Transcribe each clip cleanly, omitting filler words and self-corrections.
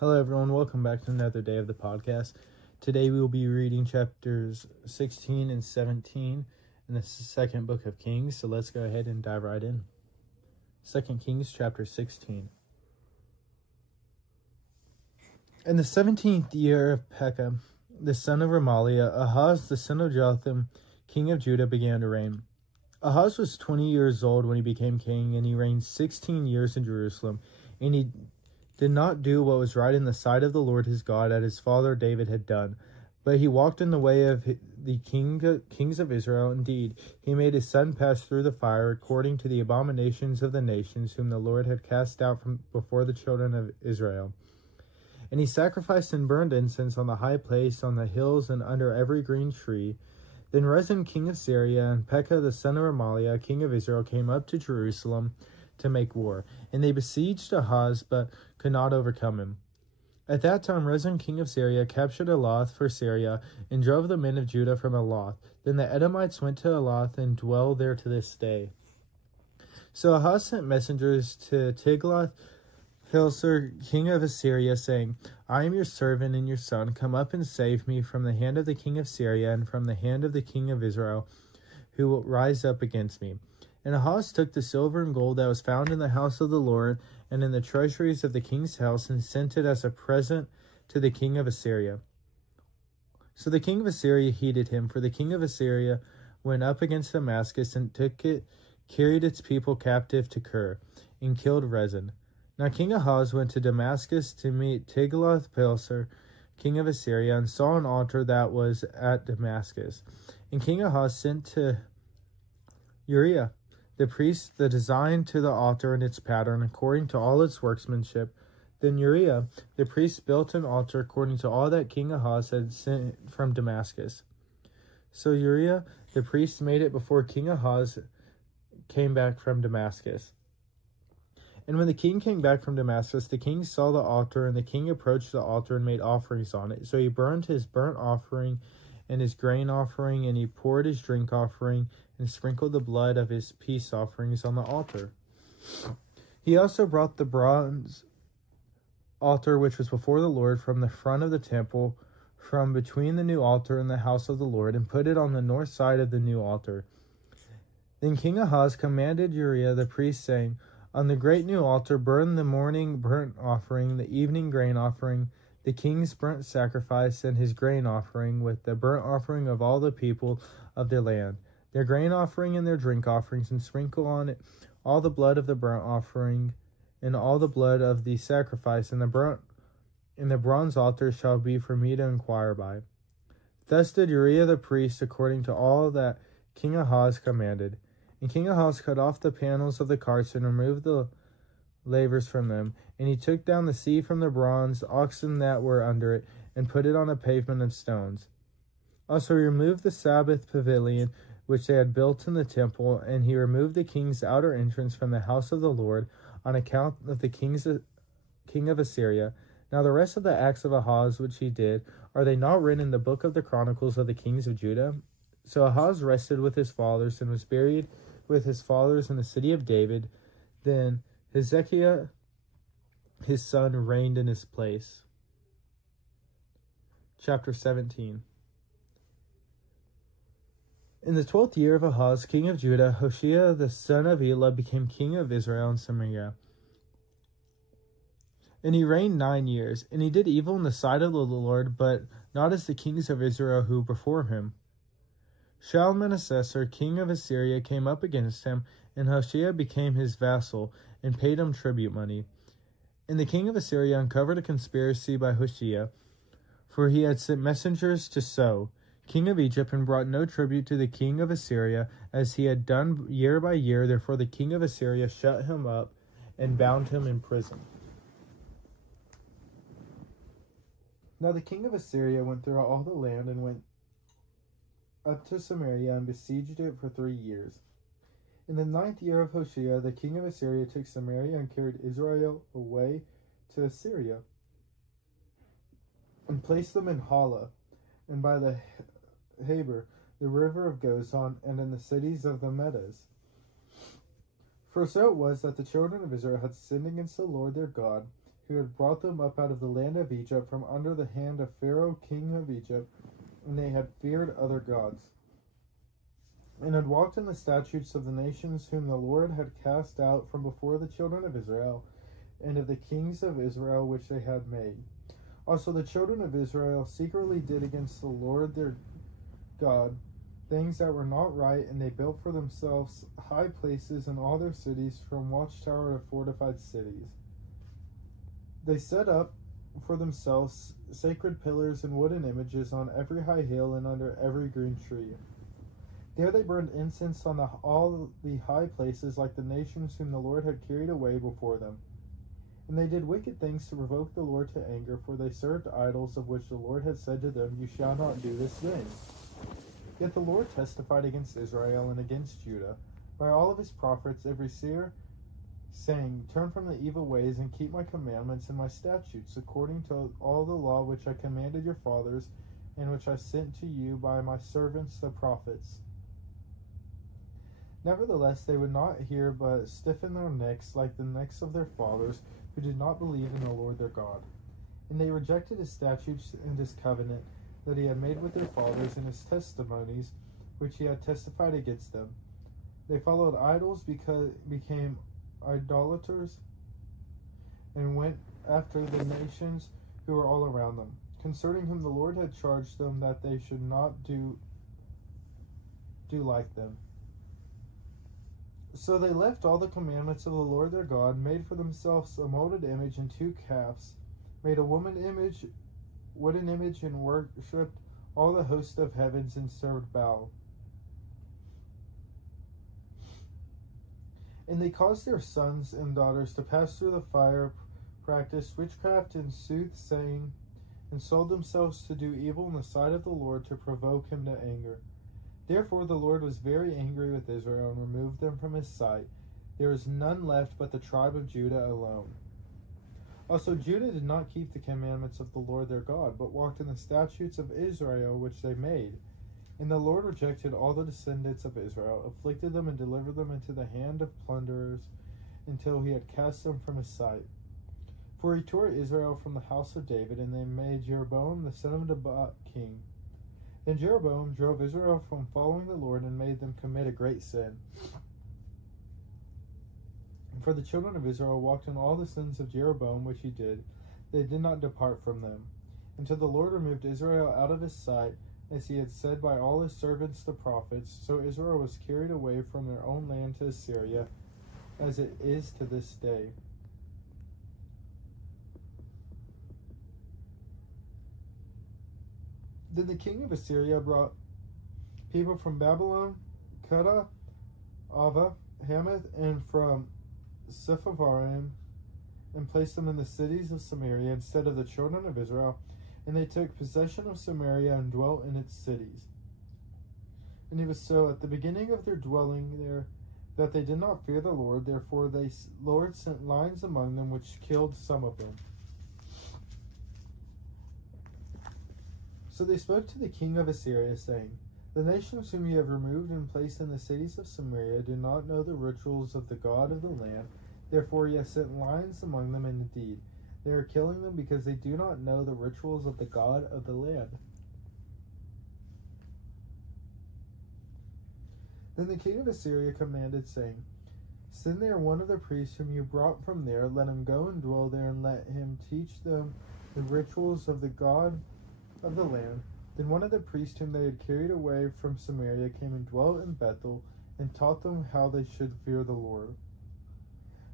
Hello everyone, welcome back to another day of the podcast. Today we will be reading chapters 16 and 17 in the second book of Kings, so let's go ahead and dive right in. 2 Kings chapter 16. In the 17th year of Pekah, the son of Remaliah, Ahaz, the son of Jotham, king of Judah, began to reign. Ahaz was 20 years old when he became king, and he reigned 16 years in Jerusalem, and he did not do what was right in the sight of the Lord his God, as his father David had done. But he walked in the way of the kings of Israel. Indeed, he made his son pass through the fire, according to the abominations of the nations whom the Lord had cast out from before the children of Israel. And he sacrificed and burned incense on the high place, on the hills, and under every green tree. Then Rezin king of Syria and Pekah the son of Remaliah king of Israel came up to Jerusalem to make war, and they besieged Ahaz, but could not overcome him. At that time Rezin king of Syria captured Elath for Syria, and drove the men of Judah from Elath. Then the Edomites went to Elath, and dwell there to this day. So Ahaz sent messengers to Tiglath-Pileser king of Assyria, saying, I am your servant and your son. Come up and save me from the hand of the king of Syria, and from the hand of the king of Israel, who will rise up against me. And Ahaz took the silver and gold that was found in the house of the Lord and in the treasuries of the king's house, and sent it as a present to the king of Assyria. So the king of Assyria heeded him, for the king of Assyria went up against Damascus, and took it, carried its people captive to Kir, and killed Rezin. Now King Ahaz went to Damascus to meet Tiglath-Pileser king of Assyria, and saw an altar that was at Damascus. And King Ahaz sent to Uriah the priest the design to the altar and its pattern, according to all its workmanship. Then Uriah the priest built an altar according to all that King Ahaz had sent from Damascus. So Uriah the priest made it before King Ahaz came back from Damascus. And when the king came back from Damascus, the king saw the altar, and the king approached the altar and made offerings on it. So he burned his burnt offering and his grain offering, and he poured his drink offering, and sprinkled the blood of his peace offerings on the altar. He also brought the bronze altar which was before the Lord from the front of the temple, from between the new altar and the house of the Lord, and put it on the north side of the new altar. Then King Ahaz commanded Uriah the priest, saying, On the great new altar burn the morning burnt offering, the evening grain offering, the king's burnt sacrifice, and his grain offering, with the burnt offering of all the people of the land, their grain offering and their drink offerings, and sprinkle on it all the blood of the burnt offering, and all the blood of the sacrifice, and the bronze altar shall be for me to inquire by. Thus did Uriah the priest, according to all that King Ahaz commanded. And King Ahaz cut off the panels of the carts, and removed the lavers from them. And he took down the sea from the bronze oxen that were under it, and put it on a pavement of stones. Also he removed the Sabbath pavilion which they had built in the temple, and he removed the king's outer entrance from the house of the Lord, on account of the king of Assyria. Now the rest of the acts of Ahaz which he did, are they not written in the book of the Chronicles of the kings of Judah? So Ahaz rested with his fathers, and was buried with his fathers in the city of David. Then Hezekiah his son reigned in his place. Chapter 17. In the 12th year of Ahaz, king of Judah, Hoshea the son of Elah became king of Israel and Samaria. And he reigned 9 years, and he did evil in the sight of the Lord, but not as the kings of Israel who before him. Shalmaneser, king of Assyria, came up against him, and Hoshea became his vassal, and paid him tribute money. And the king of Assyria uncovered a conspiracy by Hoshea, for he had sent messengers to So, king of Egypt, and brought no tribute to the king of Assyria, as he had done year by year. Therefore the king of Assyria shut him up, and bound him in prison. Now the king of Assyria went throughout all the land, and went up to Samaria, and besieged it for 3 years. In the 9th year of Hoshea, the king of Assyria took Samaria, and carried Israel away to Assyria, and placed them in Hala, and by the Habor, the river of Gozan, and in the cities of the Medes. For so it was that the children of Israel had sinned against the Lord their God, who had brought them up out of the land of Egypt from under the hand of Pharaoh, king of Egypt, and they had feared other gods, and had walked in the statutes of the nations whom the Lord had cast out from before the children of Israel, and of the kings of Israel which they had made. Also the children of Israel secretly did against the Lord their God things that were not right, and they built for themselves high places in all their cities, from watchtower to fortified cities. They set up for themselves sacred pillars and wooden images on every high hill and under every green tree. There they burned incense on all the high places, like the nations whom the Lord had carried away before them. And they did wicked things to provoke the Lord to anger, for they served idols, of which the Lord had said to them, "You shall not do this thing." Yet the Lord testified against Israel and against Judah by all of his prophets every seer, saying, "Turn from the evil ways and keep my commandments and my statutes, according to all the law which I commanded your fathers, and which I sent to you by my servants the prophets." Nevertheless, they would not hear, but stiffened their necks like the necks of their fathers, who did not believe in the Lord their God. And they rejected his statutes and his covenant that he had made with their fathers, and his testimonies which he had testified against them. They followed idols, became idolaters, and went after the nations who were all around them, concerning whom the Lord had charged them that they should not do like them. So they left all the commandments of the Lord their God, made for themselves a molded image and 2 calves, made a wooden image, and worshipped all the host of heavens, and served Baal. And they caused their sons and daughters to pass through the fire, practiced witchcraft and soothsaying, and sold themselves to do evil in the sight of the Lord, to provoke him to anger. Therefore the Lord was very angry with Israel, and removed them from his sight. There is none left but the tribe of Judah alone. Also Judah did not keep the commandments of the Lord their God, but walked in the statutes of Israel which they made. And the Lord rejected all the descendants of Israel, afflicted them, and delivered them into the hand of plunderers, until he had cast them from his sight. For he tore Israel from the house of David, and they made Jeroboam the son of Nebat king. Then Jeroboam drove Israel from following the Lord, and made them commit a great sin. For the children of Israel walked in all the sins of Jeroboam which he did. They did not depart from them, until the Lord removed Israel out of his sight, as he had said by all his servants the prophets. So Israel was carried away from their own land to Assyria, as it is to this day. Then the king of Assyria brought people from Babylon, Cuddah, Ava, Hamath, and from Sepharvaim, and placed them in the cities of Samaria instead of the children of Israel. And they took possession of Samaria and dwelt in its cities. And it was so at the beginning of their dwelling there, that they did not fear the Lord. Therefore the Lord sent lions among them, which killed some of them. So they spoke to the king of Assyria, saying, "The nations whom you have removed and placed in the cities of Samaria do not know the rituals of the God of the land. Therefore he has sent lions among them, and indeed they are killing them, because they do not know the rituals of the God of the land." Then the king of Assyria commanded, saying, "Send there one of the priests whom you brought from there. Let him go and dwell there, and let him teach them the rituals of the God of the land." Then one of the priests whom they had carried away from Samaria came and dwelt in Bethel, and taught them how they should fear the Lord.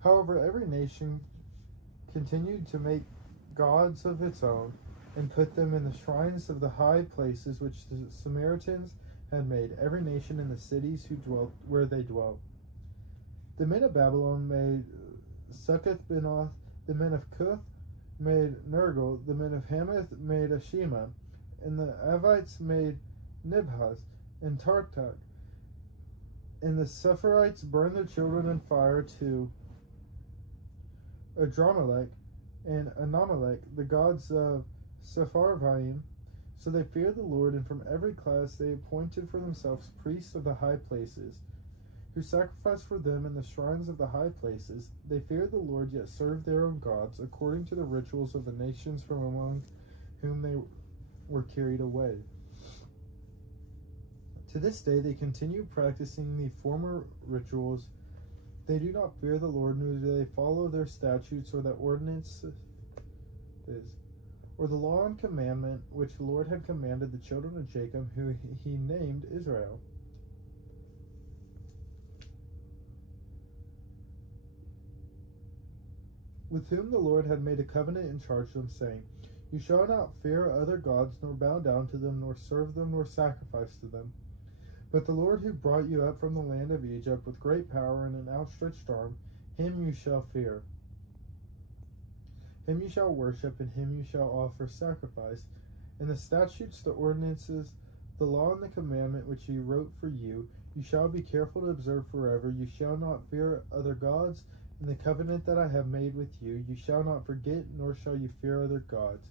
However, every nation continued to make gods of its own, and put them in the shrines of the high places which the Samaritans had made, every nation in the cities where they dwelt. The men of Babylon made Succoth-Benoth, the men of Cuth made Nergal, the men of Hamath made Ashima, and the Avites made Nibhaz and Tartak. And the Sepharites burned their children in fire to Adramelech and Anamelech, the gods of Sepharvaim. So they feared the Lord, and from every class they appointed for themselves priests of the high places. who sacrifice for them in the shrines of the high places. They fear the Lord, yet serve their own gods, according to the rituals of the nations from among whom they were carried away. To this day they continue practicing the former rituals. They do not fear the Lord, nor do they follow their statutes or the ordinances, or the law and commandment which the Lord had commanded the children of Jacob, who he named Israel. With whom the Lord had made a covenant and charged them, saying, You shall not fear other gods, nor bow down to them, nor serve them, nor sacrifice to them. But the Lord who brought you up from the land of Egypt with great power and an outstretched arm, him you shall fear. Him you shall worship, and him you shall offer sacrifice. And the statutes, the ordinances, the law, and the commandment which he wrote for you, you shall be careful to observe forever. You shall not fear other gods. In the covenant that I have made with you, you shall not forget, nor shall you fear other gods.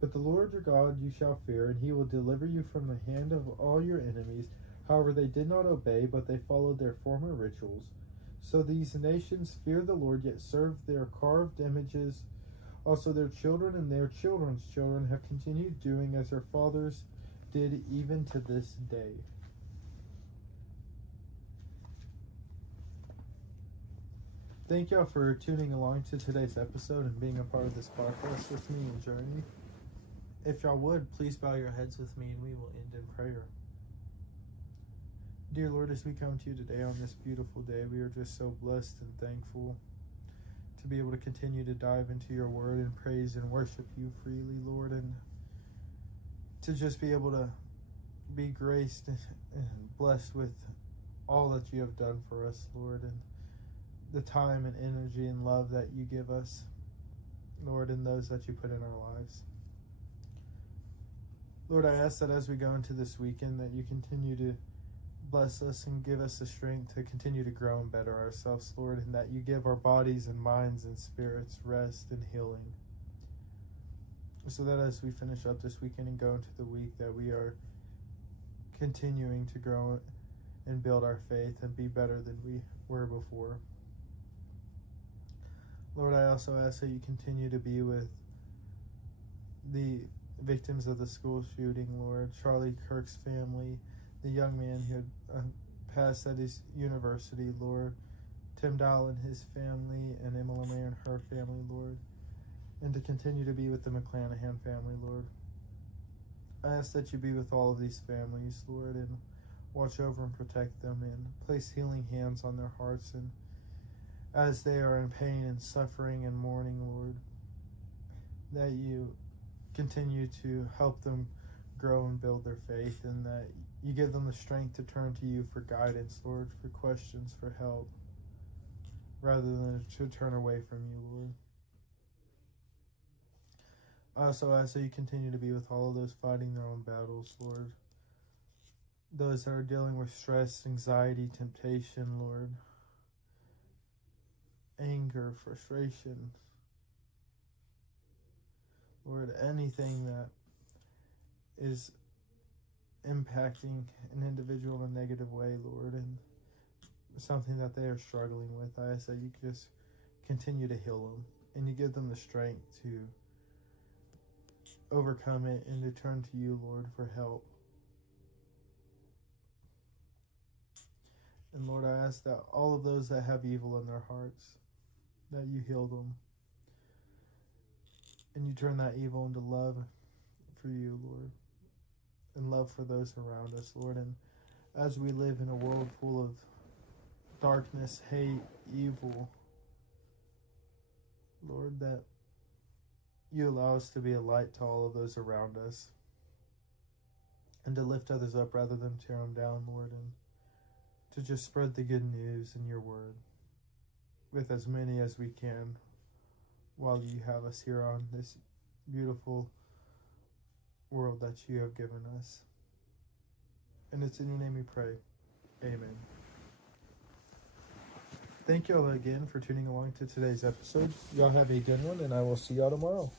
But the Lord your God you shall fear, and he will deliver you from the hand of all your enemies. However, they did not obey, but they followed their former rituals. So these nations fear the Lord, yet serve their carved images. Also their children and their children's children have continued doing as their fathers did, even to this day. Thank y'all for tuning along to today's episode and being a part of this podcast with me and journey. If y'all would, please bow your heads with me and we will end in prayer. Dear Lord, as we come to you today on this beautiful day, we are just so blessed and thankful to be able to continue to dive into your word and praise and worship you freely, Lord, and to just be able to be graced and blessed with all that you have done for us, Lord, and the time and energy and love that you give us, Lord, and those that you put in our lives. Lord, I ask that as we go into this weekend that you continue to bless us and give us the strength to continue to grow and better ourselves, Lord, and that you give our bodies and minds and spirits rest and healing, so that as we finish up this weekend and go into the week, that we are continuing to grow and build our faith and be better than we were before. Lord, I also ask that you continue to be with the victims of the school shooting, Lord, Charlie Kirk's family, the young man who had passed at his university, Lord, Tim Dowell and his family, and Emily Mayer and her family, Lord, and to continue to be with the McClanahan family, Lord. I ask that you be with all of these families, Lord, and watch over and protect them and place healing hands on their hearts, and as they are in pain and suffering and mourning, Lord, that you continue to help them grow and build their faith, and that you give them the strength to turn to you for guidance, Lord, for questions, for help, rather than to turn away from you, Lord. I also ask that you continue to be with all of those fighting their own battles, Lord. Those that are dealing with stress, anxiety, temptation, Lord. Anger, frustration. Lord, anything that is impacting an individual in a negative way, Lord, and something that they are struggling with, I ask that you just continue to heal them and you give them the strength to overcome it and to turn to you, Lord, for help. And Lord, I ask that all of those that have evil in their hearts, that you heal them and you turn that evil into love for you, Lord, and love for those around us, Lord. And as we live in a world full of darkness, hate, evil, Lord, that you allow us to be a light to all of those around us and to lift others up rather than tear them down, Lord, and to just spread the good news in your word with as many as we can while you have us here on this beautiful world that you have given us. And it's in your name we pray. Amen. Thank you all again for tuning along to today's episode. Y'all have a good one, and I will see y'all tomorrow.